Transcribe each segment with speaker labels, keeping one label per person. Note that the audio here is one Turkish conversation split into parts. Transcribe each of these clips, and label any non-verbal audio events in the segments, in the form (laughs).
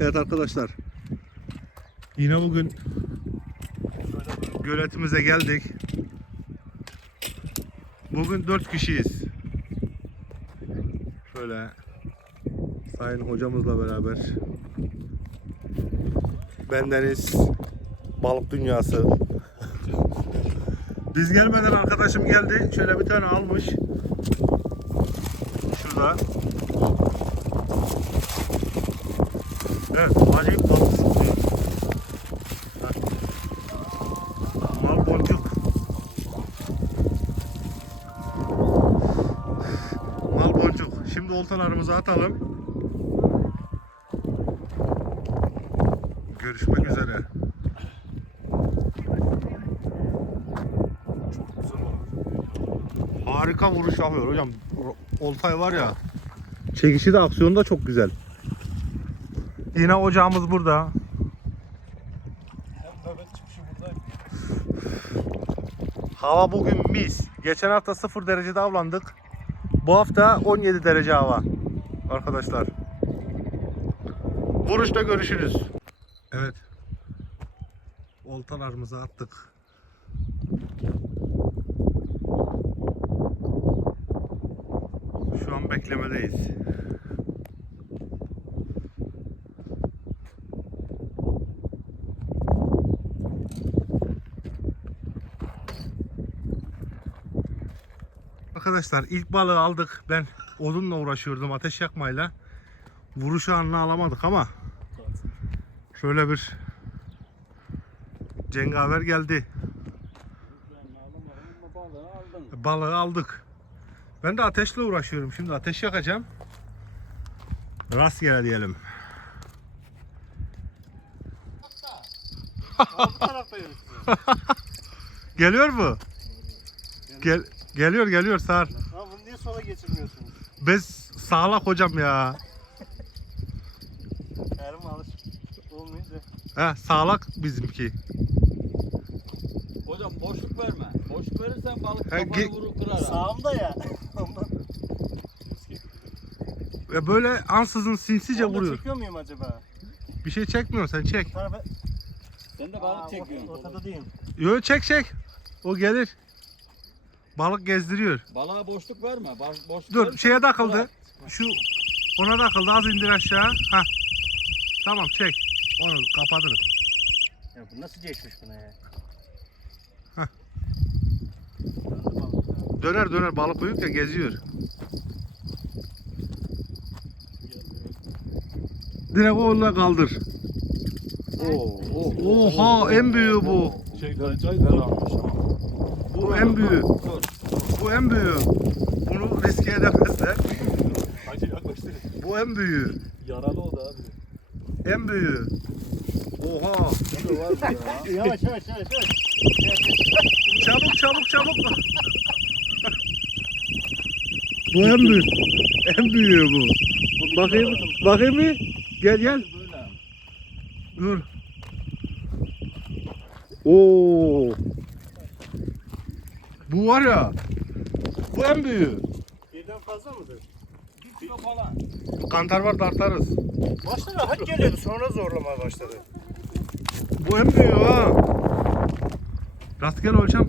Speaker 1: Evet arkadaşlar. Yine bugün göletimize geldik. Bugün dört kişiyiz. Şöyle sayın hocamızla beraber. Bendeniz balık dünyası. Biz gelmeden arkadaşım geldi. Şöyle bir tane almış. Şurada. Oltalarımızı atalım. Görüşmek üzere. Harika vuruş yapıyor hocam. Oltay var ya. Çekişi de aksiyonu da çok güzel. Yine ocağımız burada. Hava bugün mis. Geçen hafta 0 derecede avlandık. Bu hafta 17 derece hava. Arkadaşlar. Vuruşta görüşürüz. Evet. Oltalarımızı attık. Şu an beklemedeyiz. Arkadaşlar ilk balığı aldık. Ben odunla uğraşıyordum ateş yakmayla. Vuruşu anını alamadık ama şöyle bir cengaver geldi. Balığı aldık. Ben de ateşle uğraşıyorum. Şimdi ateş yakacağım. Rastgele diyelim. (laughs) Geliyor mu? Gel geliyor geliyor sağır.
Speaker 2: Ha bunu niye sola geçirmiyorsunuz?
Speaker 1: Biz sağlak hocam ya.
Speaker 2: Erim alış. Olmayınca.
Speaker 1: He, sağlak bizimki.
Speaker 3: Hocam boşluk verme. Boşluk verirsen balık
Speaker 1: Ha,
Speaker 3: kafanı
Speaker 1: ge-
Speaker 3: vurur kırar. ha.
Speaker 2: Sağımda ya. Ondan.
Speaker 1: Ve böyle ansızın sinsice
Speaker 2: Onu da
Speaker 1: vuruyor.
Speaker 2: çekiyor muyum acaba?
Speaker 1: Bir şey çekmiyor sen çek.
Speaker 2: Tarafa...
Speaker 3: Sen de
Speaker 2: Aa,
Speaker 3: balık çekiyorsun.
Speaker 2: Ortada değil.
Speaker 1: Yo çek çek. O gelir. Balık gezdiriyor.
Speaker 3: Balığa boşluk verme. Ba- boşluk
Speaker 1: Dur
Speaker 3: verirsen
Speaker 1: şeye takıldı. Şu ona takıldı az indir aşağı. Ha. Tamam çek. Onu kapatırız.
Speaker 2: Ya bu nasıl geçmiş buna ya?
Speaker 1: Heh. Döner döner balık büyük ya geziyor. Direkt onunla kaldır.
Speaker 3: Oo, oo,
Speaker 1: Oha en büyüğü bu.
Speaker 2: Şey,
Speaker 1: Bu en büyüğü. Bu en büyüğü. Bunu riske edemezler.
Speaker 2: Hacı yaklaştırın.
Speaker 1: Bu en büyüğü.
Speaker 2: Yaralı oldu abi.
Speaker 1: En büyüğü. Oha.
Speaker 2: yavaş yavaş yavaş yavaş.
Speaker 1: Çabuk çabuk çabuk. bu en büyük. En büyüğü bu. Bakayım. Bakayım bir. Gel gel. Dur. Oo. Bu var ya. Bu en büyüğü.
Speaker 2: Birden fazla mıdır?
Speaker 3: Bir kilo falan.
Speaker 1: Kantar var tartarız.
Speaker 2: Başta rahat geliyordu sonra zorlamaya başladı.
Speaker 1: Bu en büyüğü ha. Rastgele hocam. (laughs)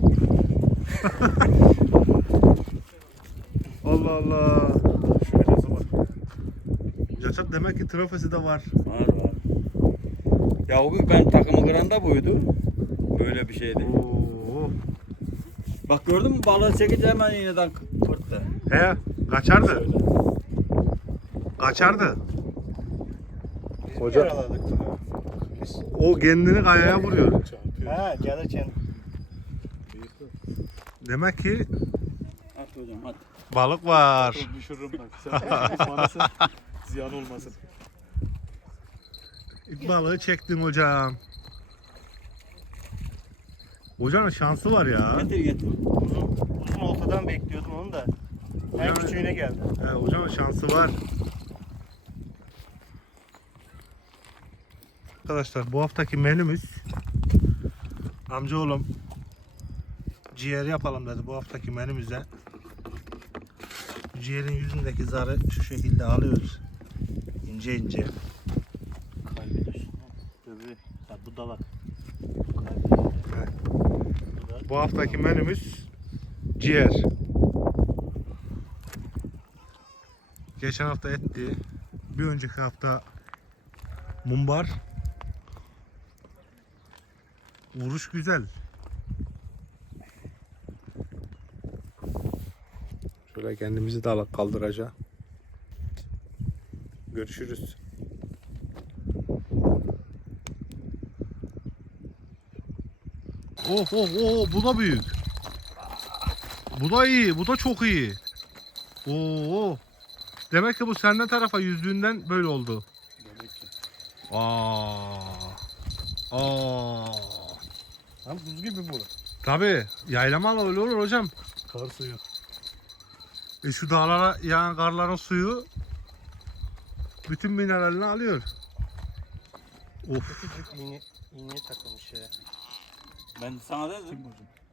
Speaker 1: Allah Allah.
Speaker 2: Şöyle zaman.
Speaker 1: Yaşat demek ki trofesi de var.
Speaker 3: Var var. Ya o gün ben takımı kıran da buydu. Böyle bir şeydi.
Speaker 1: Oo.
Speaker 3: Bak gördün mü balığı çekince hemen iğneden pırttı.
Speaker 1: He, kaçardı. Kaçardı. Hoca-
Speaker 2: yaraladık?
Speaker 1: O kendini kayaya vuruyor.
Speaker 2: Ha gelirken.
Speaker 1: Demek ki
Speaker 3: At hocam hadi.
Speaker 1: balık var.
Speaker 2: Düşürürüm bak. (laughs) Sen. Ziyan olmasın.
Speaker 1: İlk balığı çektim hocam. Hocanın şansı var ya.
Speaker 3: Getir getir.
Speaker 2: Uzun, uzun oltadan bekliyordum onu da. En
Speaker 1: Yani-
Speaker 2: küçüğüne geldi.
Speaker 1: He, hocanın şansı var. Arkadaşlar bu haftaki menümüz amcaoğlum ciğer yapalım dedi bu haftaki menümüze. Ciğerin yüzündeki zarı şu şekilde alıyoruz. İnce ince.
Speaker 2: dalak.
Speaker 1: Bu haftaki menümüz ciğer. Geçen hafta etti. Bir önceki hafta mumbar. Vuruş güzel. Şöyle kendimizi de kaldıracağım. Görüşürüz. Oh oh oh bu da büyük. Bu da iyi. Bu da çok iyi. Oo. Demek ki bu senden tarafa yüzdüğünden böyle oldu.
Speaker 2: Demek ki.
Speaker 1: Aa. Aa.
Speaker 2: Hem buz gibi bu.
Speaker 1: Tabi yaylamalı öyle olur hocam.
Speaker 2: Kar suyu.
Speaker 1: E şu dağlara yağan karların suyu bütün mineralini alıyor. Of.
Speaker 4: Küçücük iğne, iğneye takılmış ya.
Speaker 3: Ben sana dedim.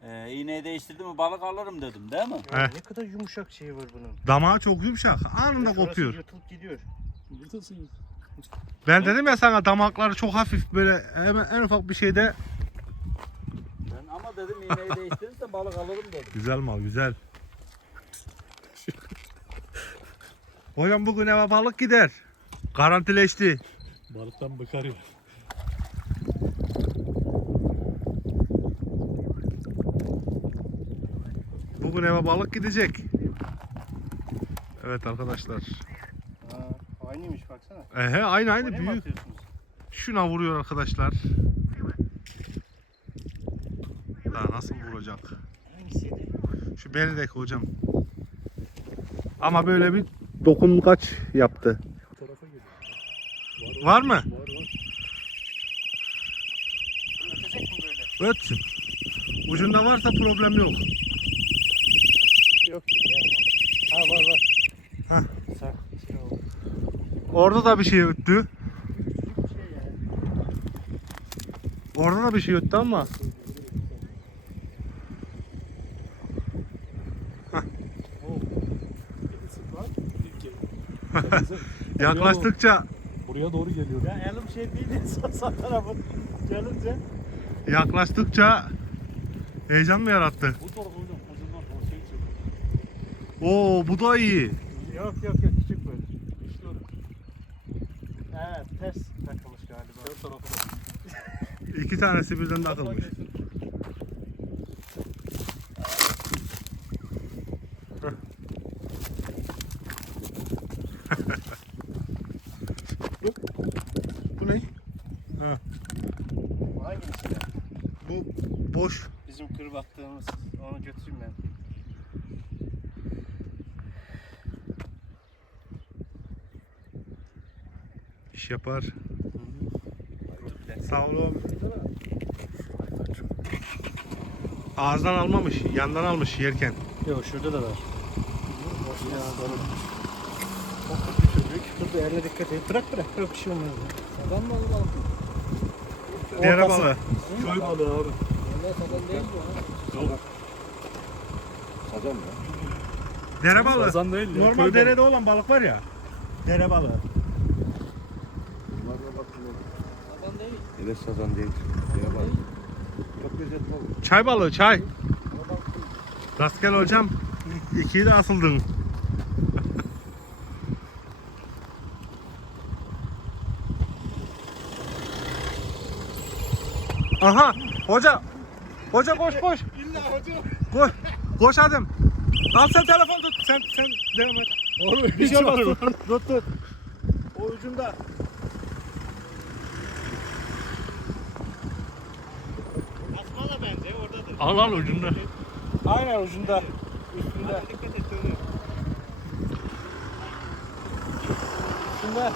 Speaker 3: E, iğneyi değiştirdim mi balık alırım dedim değil mi?
Speaker 4: Ya ne kadar yumuşak şey var bunun.
Speaker 1: Damağı çok yumuşak. Anında
Speaker 4: Şurası
Speaker 1: kopuyor.
Speaker 4: Yırtılıp gidiyor.
Speaker 2: Yırtılsın.
Speaker 1: Ben dedim ya sana damakları çok hafif böyle hemen en ufak bir şeyde
Speaker 3: Ben ama dedim iğneyi değiştirirse balık alırım dedim.
Speaker 1: Güzel mal güzel. Hocam bugün eve balık gider. Garantileşti.
Speaker 2: Balıktan bıkar
Speaker 1: Bugün eve balık gidecek. Evet arkadaşlar.
Speaker 4: Ha, aynıymış baksana.
Speaker 1: Ehe aynı aynı
Speaker 4: Oraya
Speaker 1: büyük. Şuna vuruyor arkadaşlar. Daha nasıl vuracak?
Speaker 4: Hangisiydi?
Speaker 1: Şu berideki hocam. Ama böyle bir dokungaç yaptı.
Speaker 2: Geliyor.
Speaker 1: Var mı?
Speaker 2: Var var.
Speaker 4: Ötecek mi böyle?
Speaker 1: Ötsün. Ucunda varsa problem. Yok
Speaker 4: gibi ya. Ha var var.
Speaker 1: Orada da bir şey öttü.
Speaker 4: Şey.
Speaker 1: Orada da bir şey öttü ama. (laughs) Yaklaştıkça
Speaker 2: Buraya doğru geliyor.
Speaker 4: Ya elim şey değil (laughs) sağ, sağ tarafın gelince.
Speaker 1: yaklaştıkça heyecan mı yarattı?
Speaker 2: Bu tarafa hocam. Ucundan o şey çekiyor.
Speaker 1: Oo bu da iyi.
Speaker 4: Yok yok yok küçük böyle.
Speaker 2: İşte öyle.
Speaker 4: Evet ters takılmış galiba.
Speaker 2: Her tarafa da.
Speaker 1: İki tanesi birden takılmış. Bu ne? Ha,
Speaker 4: Hangisi ya?
Speaker 1: bu boş.
Speaker 4: Bizim kır baktığımız. Onu götüreyim ben.
Speaker 1: Yapar. Sağ olun. Ağızdan almamış, yandan almış yerken.
Speaker 4: Yok şurada da var. Bir eline dikkat et. Bırak bırak. Yok bir şey olmaz.
Speaker 3: Adam mı balık?
Speaker 1: Dere balığı.
Speaker 2: Köy balığı abi.
Speaker 3: Vallahi sazan değil bu.
Speaker 2: Yok.
Speaker 1: Dere balığı.
Speaker 2: Sazan değil ya.
Speaker 1: Normal
Speaker 2: köy
Speaker 1: derede olan balık var ya. Dere balığı.
Speaker 5: Evet sazan değil. Şeye bak. Çok lezzetli olur.
Speaker 1: Çay balığı, çay. Rastgele hocam. İkiyi de asıldın. Aha, hoca. Hoca koş koş.
Speaker 4: İlla hocam.
Speaker 1: Koş. Koş adım. Al sen telefon tut. Sen sen devam et.
Speaker 2: Oğlum
Speaker 1: Bir şey olmaz. Tut, tut. O ucunda. Al al ucunda.
Speaker 4: Aynen ucunda. Üstünde. Dikkat et öyle. Üstünde. (laughs)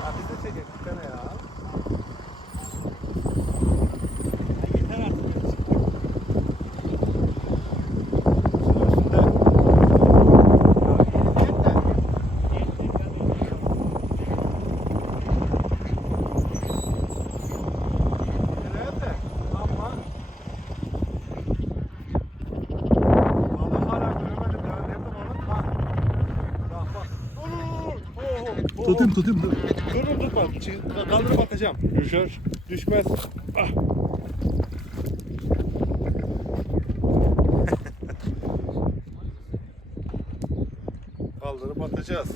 Speaker 4: ya biz de çekek bir tane ya. ya yeter artık. Şunun üstünde. Ya yeni değil de. Yeni değil, ben yeni. Nerede? Ama balık hala göremedim ya. Nerede balık? Ha.
Speaker 5: Tutayım tutayım. dur.
Speaker 1: Dur dur tutma. Kaldırıp atacağım. Düşer. Düşmez. Ah. (laughs) Kaldırıp atacağız.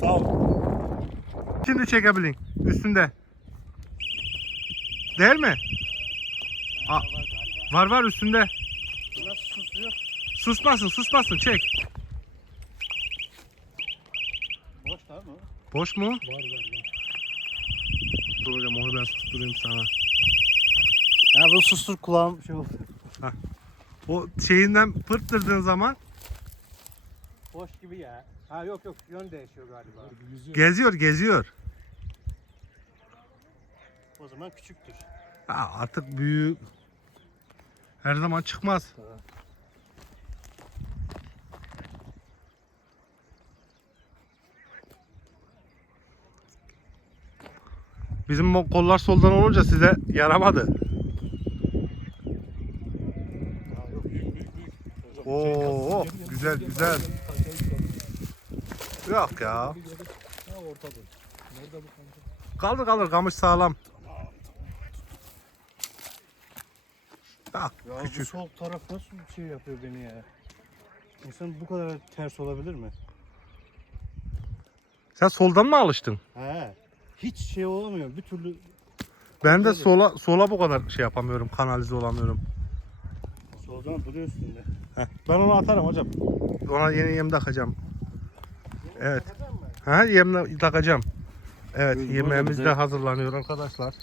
Speaker 1: Sağ ol. Şimdi çekebilin. Üstünde. Değil mi? Aa, var var üstünde.
Speaker 4: Nasıl susuyor?
Speaker 1: Susmasın susmasın çek.
Speaker 4: Boş tamam mı?
Speaker 1: Boş mu?
Speaker 4: Var var var.
Speaker 1: Dur hocam onu ben susturayım sana.
Speaker 4: Ya bu sustur kulağım şey oldu.
Speaker 1: O şeyinden pırttırdığın zaman
Speaker 4: Boş gibi ya. Ha yok yok yön değişiyor galiba.
Speaker 1: geziyor geziyor.
Speaker 4: O zaman küçüktür.
Speaker 1: Ha, artık büyük her zaman çıkmaz. Bizim kollar soldan olunca size yaramadı. Oo, güzel güzel. Yok ya.
Speaker 5: Bu?
Speaker 1: Kaldır kaldır kamış sağlam. Bak
Speaker 4: Ya bu
Speaker 1: küçük.
Speaker 4: sol taraf nasıl bir şey yapıyor beni ya? İnsan bu kadar ters olabilir mi?
Speaker 1: Sen soldan mı alıştın?
Speaker 4: He. Hiç şey olamıyor. Bir türlü
Speaker 1: Ben de sola sola bu kadar şey yapamıyorum, kanalize olamıyorum.
Speaker 4: soldan duruyor üstünde.
Speaker 1: Ben onu atarım hocam. Ona yeni yem takacağım. Evet. Ha yemle takacağım. Evet, yemeğimiz
Speaker 3: de
Speaker 1: hazırlanıyor arkadaşlar.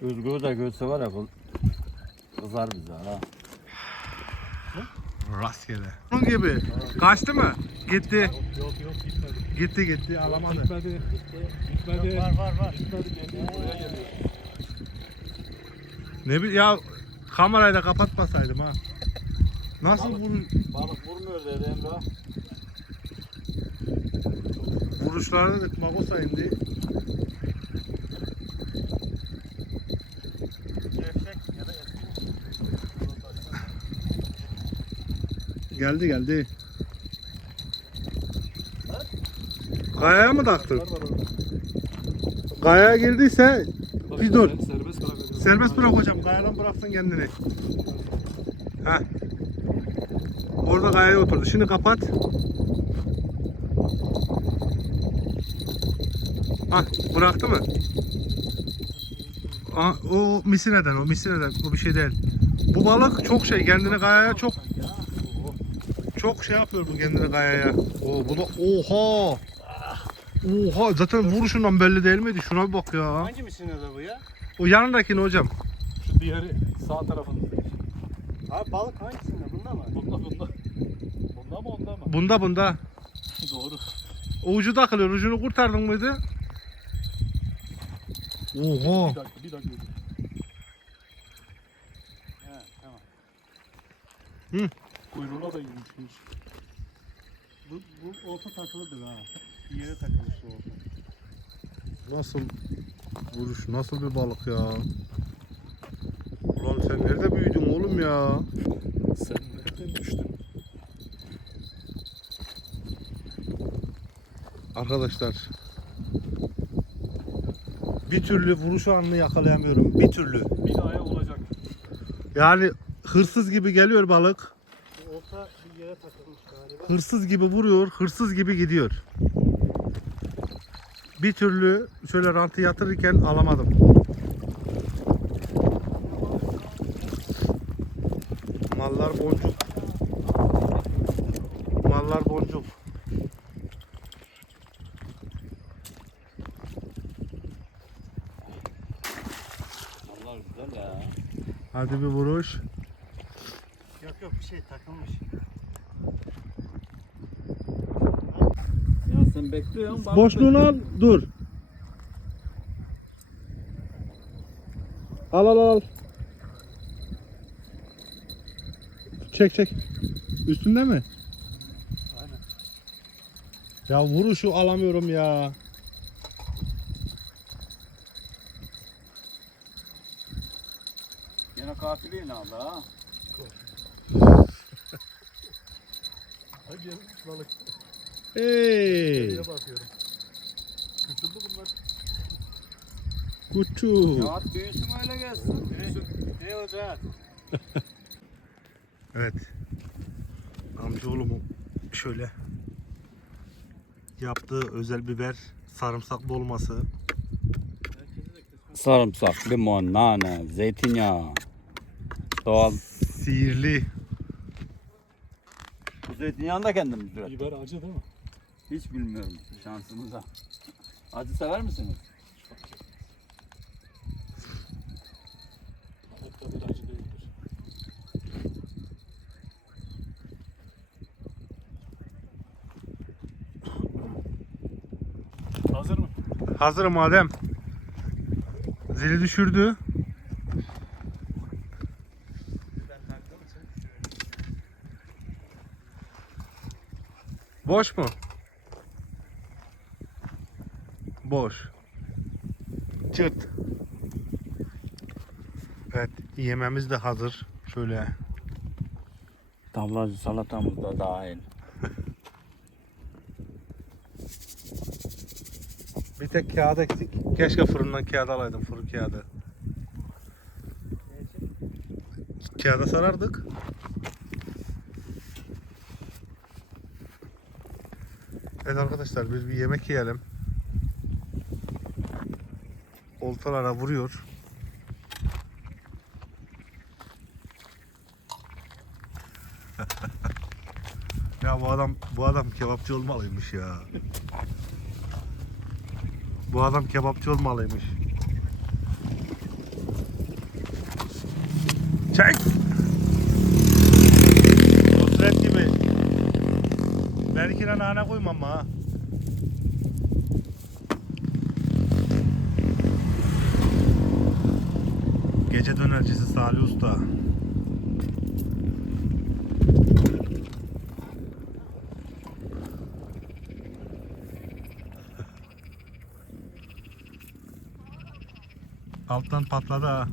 Speaker 3: Özgür de görse var ya bu kızar bize ha.
Speaker 1: Rastgele. Bunun gibi. Kaçtı mı? Gitti.
Speaker 5: Yok yok gitmedi.
Speaker 1: Gitti gitti alamadı.
Speaker 5: Gitmedi. Gitmedi.
Speaker 4: Var var var.
Speaker 5: Gitmedi geliyor buraya geliyor.
Speaker 1: Ne bi ya kamerayı da kapatmasaydım ha. Nasıl vur
Speaker 3: Balık vurmuyor dedi Emrah.
Speaker 1: vuruşlarını da magosa indi.
Speaker 4: Gevşek
Speaker 1: Geldi geldi. Kayaya mı taktın? Kayaya girdiyse Bir dur.
Speaker 5: Serbest bırak.
Speaker 1: serbest bırak hocam. Kayadan bıraksın kendini. Ha. Orada kayaya oturdu. Şimdi kapat. Ha bıraktı mı? Aa, o misineden o misineden o bir şey değil. Bu balık çok şey kendini kayaya çok çok şey yapıyor bu kendini kayaya. Oo bu da oha. Oha zaten vuruşundan belli değil miydi? Şuna bir bak ya.
Speaker 4: Hangi misin bu ya?
Speaker 1: O yanındakini hocam.
Speaker 5: Şu diğeri sağ tarafında.
Speaker 4: Abi balık hangisinde? Bunda mı?
Speaker 5: Bunda bunda. Bunda mı onda mı?
Speaker 1: Bunda bunda. (laughs)
Speaker 5: Doğru.
Speaker 1: O ucu takılıyor. Ucunu kurtardın mıydı? Oha.
Speaker 5: Bir dakika bir dakika.
Speaker 4: He tamam.
Speaker 5: Kuyruğuna da girmiş.
Speaker 4: Bu, bu olta takılıdır ha. Bir yere takılmış bu olta.
Speaker 1: Nasıl vuruş? Nasıl bir balık ya? Ulan sen nerede büyüdün oğlum ya?
Speaker 5: Sen nereden düştün?
Speaker 1: Arkadaşlar. Bir türlü vuruş anını yakalayamıyorum. Bir türlü.
Speaker 5: Bir daha olacak.
Speaker 1: Yani hırsız gibi geliyor balık.
Speaker 4: Yere takılmış galiba.
Speaker 1: Hırsız gibi vuruyor, hırsız gibi gidiyor. Bir türlü şöyle rantı yatırırken alamadım. Mallar boncuk. Mallar boncuk.
Speaker 3: Allah güzel ya.
Speaker 1: Hadi bir vuruş.
Speaker 4: Yok yok bir şey takılmış.
Speaker 3: Sen bekliyorsun. balık
Speaker 1: Boşluğunu al, dur. Al al al. Çek çek. Üstünde mi?
Speaker 4: Aynen.
Speaker 1: Ya vuruşu alamıyorum ya.
Speaker 3: Yine katiliğini aldı ha. (laughs)
Speaker 5: Ha gel balık.
Speaker 1: Hey.
Speaker 5: Bakıyorum. Bunlar.
Speaker 1: Kutu.
Speaker 3: Ya at büyüsün öyle gelsin.
Speaker 4: Ne olacak? (laughs)
Speaker 1: Evet. Amcaoğlumun şöyle yaptığı özel biber sarımsak dolması.
Speaker 3: Sarımsak, limon, nane, zeytinyağı. Doğal.
Speaker 1: Sihirli.
Speaker 3: Bu zeytinyağını da kendimiz ürettik.
Speaker 2: Biber acı değil mi?
Speaker 3: Hiç bilmiyorum şansımıza. Acı sever misiniz?
Speaker 2: Hazır mı?
Speaker 1: Hazırım madem. Zili düşürdü. Boş mu? Boş. Çıt. Evet, yememiz de hazır. Şöyle.
Speaker 3: Tablacı salatamız da dahil. (laughs)
Speaker 1: Bir tek kağıt eksik. Keşke fırından kağıt alaydım, fırın kağıdı. Kağıda sarardık. Evet arkadaşlar biz bir yemek yiyelim. Oltalara vuruyor. (laughs) ya bu adam bu adam kebapçı olmalıymış ya. Bu adam kebapçı olmalıymış. Çek! Nusret gibi. Belki nane koymam ha. Alttan patladı ha.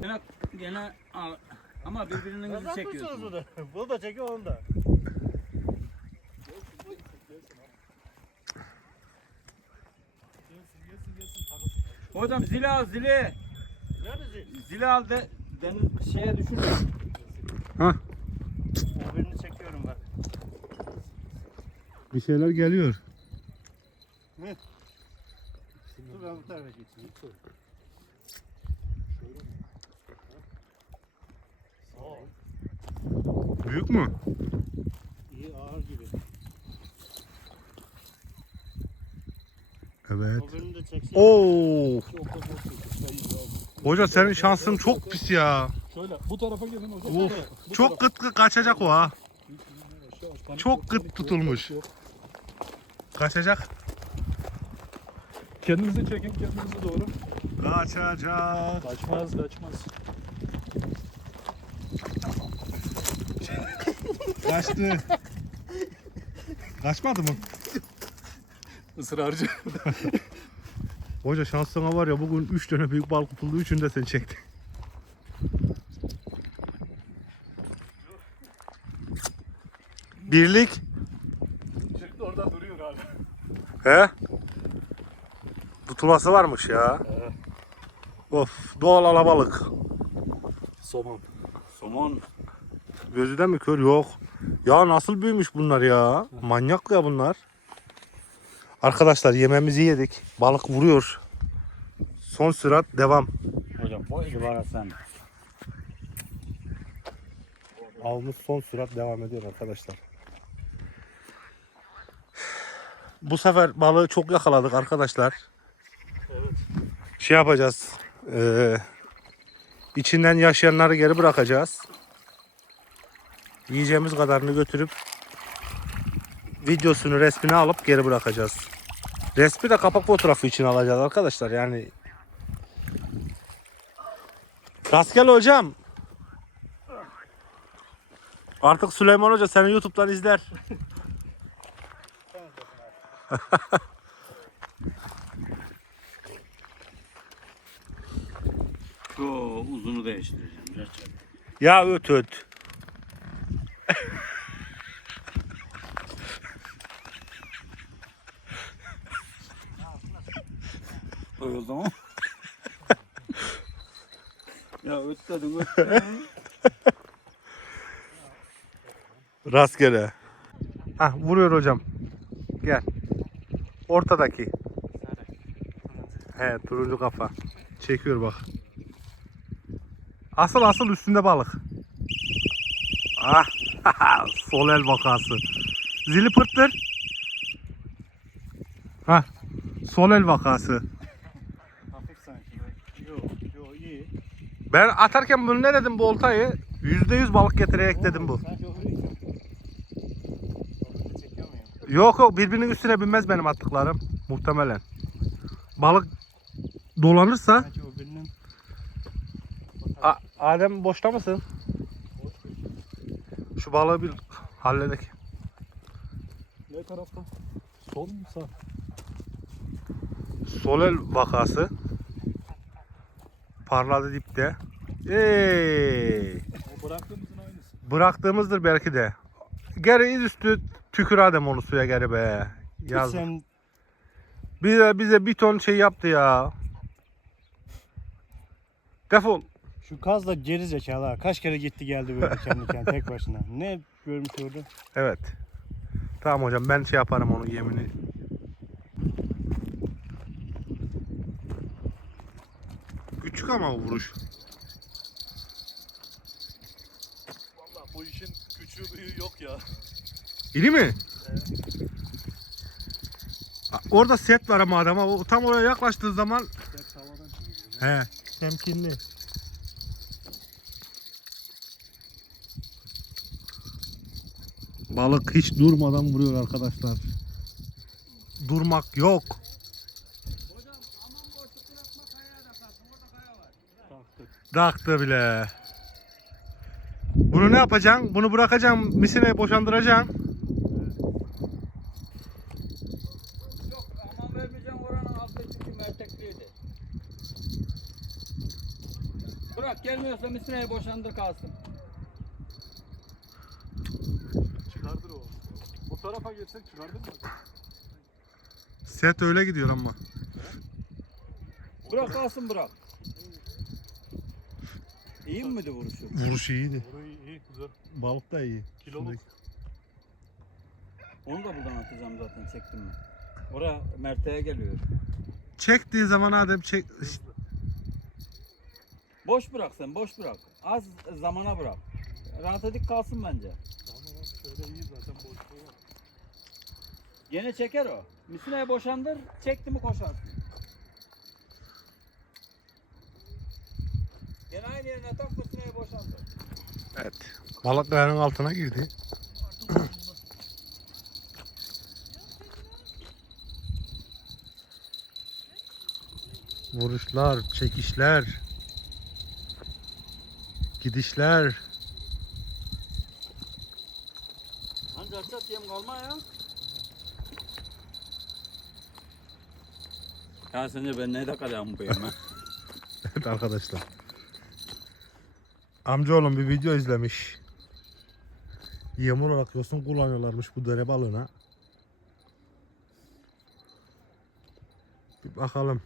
Speaker 3: Gene, gene al- ama birbirinizi çekiyorsunuz.
Speaker 4: da. Bunu (laughs) da çekiyor onu da.
Speaker 3: Hocam zili al zili.
Speaker 4: Neredesin?
Speaker 3: Zili al de deniz şeye düşürme.
Speaker 4: Birini çekiyorum bak.
Speaker 1: Bir şeyler geliyor.
Speaker 4: Tarafa geçeyim.
Speaker 1: Büyük mü?
Speaker 4: İyi ağır gibi.
Speaker 1: Evet. Oo! Hoca senin şansın çok pis ya.
Speaker 2: Şöyle bu tarafa gelin hocam.
Speaker 1: Of, Çok kıt kıt kaçacak o ha. Çok
Speaker 2: yok,
Speaker 1: tutulmuş. Kaçacak.
Speaker 2: Kendinizi çekin kendinizi doğru.
Speaker 1: Kaçacak.
Speaker 2: Kaçmaz kaçmaz.
Speaker 1: Kaçtı. Kaçmadı mı?
Speaker 2: Israrcı.
Speaker 1: Hoca şansına var ya bugün 3 tane büyük balık tutuldu. Üçünü de sen çektin. Birlik.
Speaker 2: Çıktı orada duruyor abi.
Speaker 1: He? Tutulması varmış ya. Of doğal alabalık.
Speaker 2: Somon.
Speaker 3: Somon.
Speaker 1: Gözü de mi kör? Yok. Ya nasıl büyümüş bunlar ya? Manyak ya bunlar. Arkadaşlar yememizi yedik. Balık vuruyor. Son sürat devam.
Speaker 3: Hocam boy gibi ara sen.
Speaker 1: Avımız son sürat devam ediyor arkadaşlar. Bu sefer balığı çok yakaladık arkadaşlar. Şey yapacağız. eee, içinden yaşayanları geri bırakacağız. Yiyeceğimiz kadarını götürüp videosunu resmini alıp geri bırakacağız. Resmi de kapak fotoğrafı için alacağız arkadaşlar yani. Rastgele hocam. Artık Süleyman Hoca seni YouTube'dan izler. (laughs)
Speaker 3: Yo uzunu değiştireceğim. Gerçekten.
Speaker 1: Ya öt öt.
Speaker 3: Koyuldu mu? ya öt dedin öt.
Speaker 1: Rastgele. Hah vuruyor hocam. Gel. Ortadaki. He turuncu kafa. Çekiyor bak. Asıl asıl üstünde balık. Ah (laughs) sol el vakası. Zili pırttır. Hah sol el vakası. Ben atarken bunu ne dedim bu oltayı? %100 balık getirerek dedim bu. Yok yok birbirinin üstüne binmez benim attıklarım. Muhtemelen. Balık dolanırsa Adem boşta mısın? Şu balığı bir halledek.
Speaker 2: Ne tarafta? Sol mu sağ?
Speaker 1: Sol el vakası. Parladı dipte. Ey!
Speaker 2: O bıraktığımızın aynısı.
Speaker 1: Bıraktığımızdır belki de. Geri üstü tükür Adem onu suya geri be. Yaz.
Speaker 4: Sen
Speaker 1: Bize, bize bir ton şey yaptı ya. Defol.
Speaker 4: Şu kaz da geri zekalı ha. Kaç kere gitti geldi böyle kendi kendine tek başına. Ne görmüş orada?
Speaker 1: Evet. Tamam hocam ben şey yaparım onu yemini. Küçük ama o vuruş.
Speaker 2: Valla bu işin küçüğü büyüğü yok ya.
Speaker 1: İli mi? A- Orada set var ama adama. O tam oraya yaklaştığı zaman
Speaker 2: Tek havadan çıkıyor.
Speaker 1: he temkinli. Balık hiç durmadan vuruyor arkadaşlar. Durmak yok. Daktı bile. Bunu ne yapacaksın? Bunu bırakacaksın, misine boşandıracaksın.
Speaker 3: Yok aman vermeyeceğim oranın alttaki mertekliydi. Bırak gelmiyorsa misneyi boşandır kalsın.
Speaker 2: Çıkardır o. Bu tarafa geçsek çıkardır mı?
Speaker 1: Set öyle gidiyor ama.
Speaker 3: Bırak kalsın bırak. İyi miydi vuruşu?
Speaker 1: Vuruş iyiydi.
Speaker 2: Burayı iyi güzel.
Speaker 1: Balık da iyi.
Speaker 2: Kiloluk.
Speaker 3: Onu da buradan atacağım zaten çektim mi? Oraya merteye geliyor.
Speaker 1: Çektiği zaman Adem çek...
Speaker 3: Boş bırak sen boş bırak. Az zamana bırak. Rahat edik kalsın bence.
Speaker 2: Tamam şöyle iyi zaten boşluğu var.
Speaker 3: Gene çeker o. Misineye boşandır, çekti mi koşarsın. Gene aynı yerine tak misineye boşandır.
Speaker 1: Evet. Balık kayanın altına girdi. Vuruşlar, çekişler, gidişler.
Speaker 3: Ancak yem kalma ya. Ya sence ben ne kalem bu yeme?
Speaker 1: Evet arkadaşlar. Amcaoğlum bir video izlemiş. Yem olarak yosun kullanıyorlarmış bu dere balığına. Bir bakalım.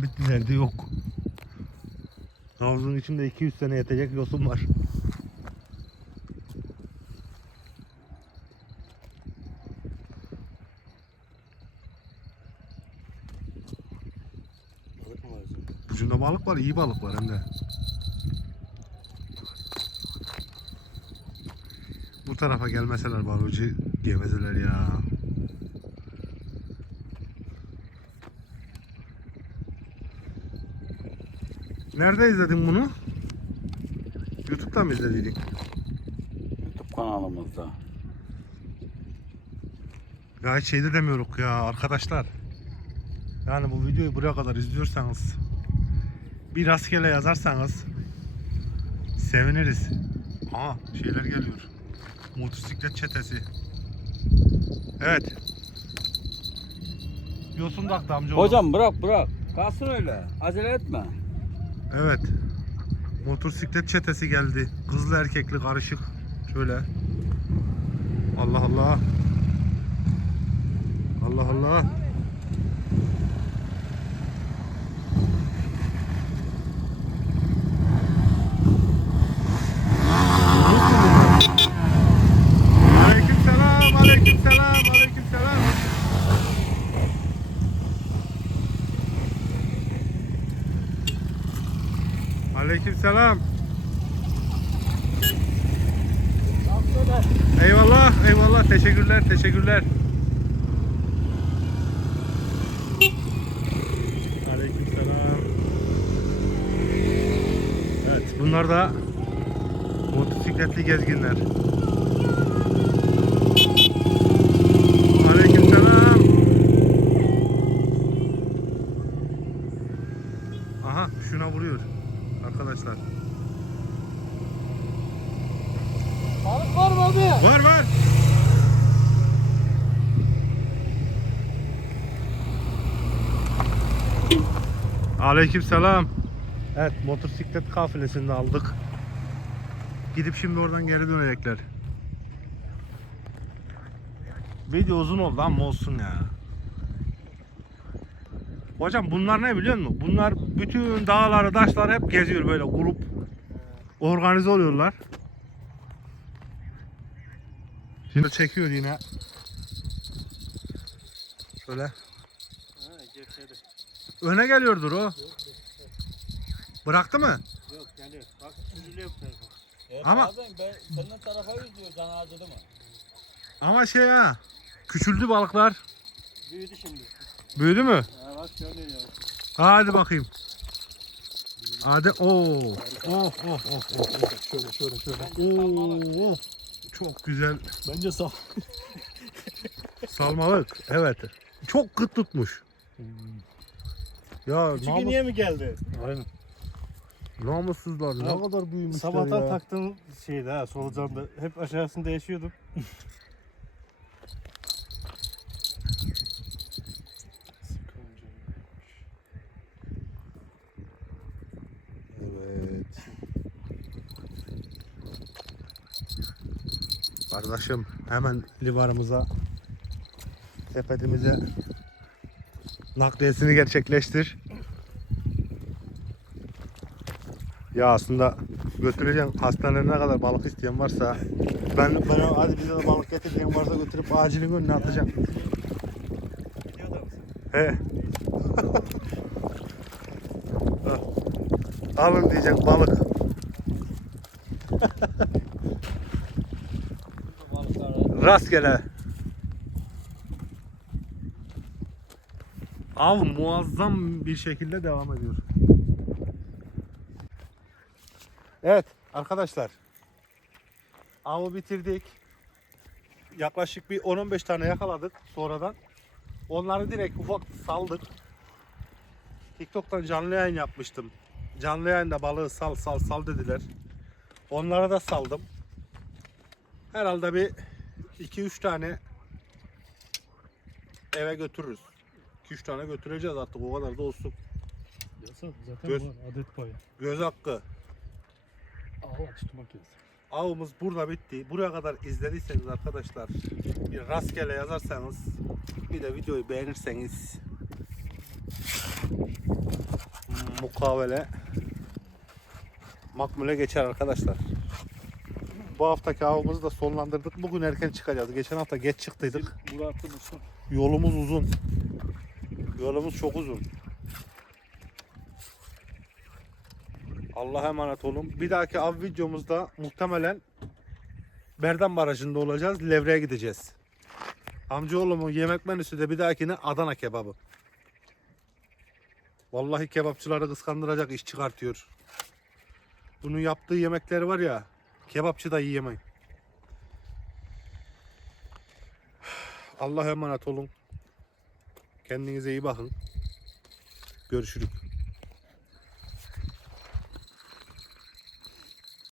Speaker 1: Yem bitti nerede yok. Havuzun içinde 200 sene yetecek yosun var. Ucunda balık var, iyi balık var hem de. Bu tarafa gelmeseler balıkçı gevezeler ya. Nerede izledin bunu? YouTube'da mı izlediydik?
Speaker 3: YouTube kanalımızda.
Speaker 1: Ya hiç şey de demiyoruz ya arkadaşlar. Yani bu videoyu buraya kadar izliyorsanız bir rastgele yazarsanız seviniriz. Aa şeyler geliyor. Motosiklet çetesi. Evet. Yosun da amca.
Speaker 3: Hocam bırak bırak. Kalsın öyle. Acele etme.
Speaker 1: Evet. Motosiklet çetesi geldi. Kızlı erkekli karışık. Şöyle. Allah Allah. Allah Allah. Aleykümselam, aleykümselam, aleykümselam. Aleykümselam. Eyvallah, eyvallah. Teşekkürler, teşekkürler. Aleykümselam. Evet, bunlar da motosikletli gezginler. Aleykümselam. Aha, şuna vuruyor arkadaşlar.
Speaker 4: Abi?
Speaker 1: Var var. Aleykümselam. Evet motosiklet kafilesini aldık. Gidip şimdi oradan geri dönecekler. Video uzun oldu ama olsun ya. Hocam bunlar ne biliyor musun? Bunlar bütün dağları, taşları hep geziyor böyle grup. Organize oluyorlar. Şimdi çekiyor yine. Şöyle.
Speaker 4: Ha.
Speaker 1: Öne geliyordur o. Bıraktı mı?
Speaker 4: Yok geliyor. Bak süzülüyor bu tarafa.
Speaker 1: Ama-
Speaker 3: Abi ben senin tarafa yüzüyor sana acıdı mı?
Speaker 1: Ama şey ha. Küçüldü balıklar.
Speaker 4: Büyüdü şimdi.
Speaker 1: Büyüdü mü?
Speaker 4: Ha bak görünüyor.
Speaker 1: Hadi bakayım. Hadi. Oo. Oh oh oh oh.
Speaker 2: Şöyle şöyle şöyle.
Speaker 1: Oo. oh. Çok güzel.
Speaker 2: Bence sağ.
Speaker 1: Salmalık. Evet. Çok kıt tutmuş. Ya
Speaker 4: Küçük
Speaker 1: namus,
Speaker 4: niye mi geldi?
Speaker 2: Aynen.
Speaker 1: namussuzlar. Ne kadar büyümüşler
Speaker 4: Sabahtan
Speaker 1: ya.
Speaker 4: taktığım şeydi ha solucanda. Hep aşağısında yaşıyordum.
Speaker 1: Evet. Kardeşim hemen livarımıza sepetimize nakliyesini gerçekleştir. Ya aslında götüreceğim hastaneye ne kadar balık isteyen varsa ben, ben hadi bize de balık getir diyen varsa götürüp acilin önüne atacağım. He. (laughs) Alın diyecek balık. Rastgele. Av muazzam bir şekilde devam ediyor. Evet arkadaşlar. Avı bitirdik. Yaklaşık bir 10-15 tane yakaladık sonradan. Onları direkt ufak saldık. TikTok'tan canlı yayın yapmıştım. Canlı yayında balığı sal sal sal dediler. Onlara da saldım. Herhalde bir 2-3 tane eve götürürüz. 2-3 tane götüreceğiz artık o kadar da olsun.
Speaker 2: Yasa zaten
Speaker 1: Göz-
Speaker 2: var adet payı.
Speaker 1: Göz hakkı.
Speaker 2: Allah tutmak yazık.
Speaker 1: Avımız burada bitti. Buraya kadar izlediyseniz arkadaşlar bir rastgele yazarsanız bir de videoyu beğenirseniz mukavele makbule geçer arkadaşlar. Bu haftaki avımızı da sonlandırdık. Bugün erken çıkacağız. Geçen hafta geç çıktıydık. Yolumuz uzun. Yolumuz çok uzun. Allah'a emanet olun. Bir dahaki av videomuzda muhtemelen Berdan Barajı'nda olacağız. Levre'ye gideceğiz. Amcaoğlumun yemek menüsü de bir dahakine Adana kebabı. Vallahi kebapçıları kıskandıracak iş çıkartıyor. Bunun yaptığı yemekleri var ya kebapçı da yiyemeyin. (sighs) Allah'a emanet olun. Kendinize iyi bakın. Görüşürüz.